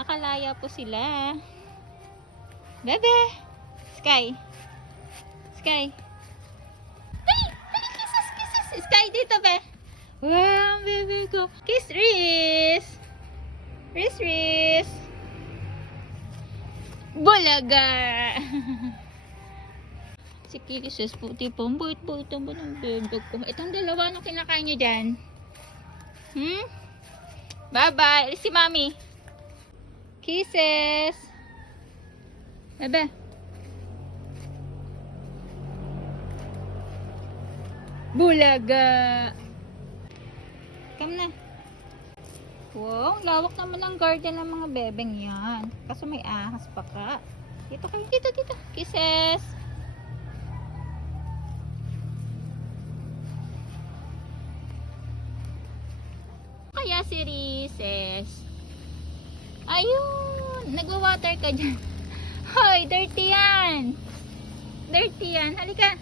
Nakalaya po sila. Bebe! Sky! Sky! Dali! Dali! Kisses! Kisses! Sky dito, be! Wow! Bebe ko! Kiss Reese! Reese! Reese! Bulaga! Si Kisses puti po. Buit-buit ang bebe ko. Itong dalawa anong kinakain niyo dyan? Bye-bye! Si Mami! Kisses! Bebe! Bulaga! Come na! Wow, lawak naman ang garden ng mga bebeng yan. Kaso may ahas pa ka. Dito kayo, dito. Kisses! Kaya si Reeses. Ayun! Nagwa-water ka dyan. Hoy, dirty yan! Dirty yan. Halika!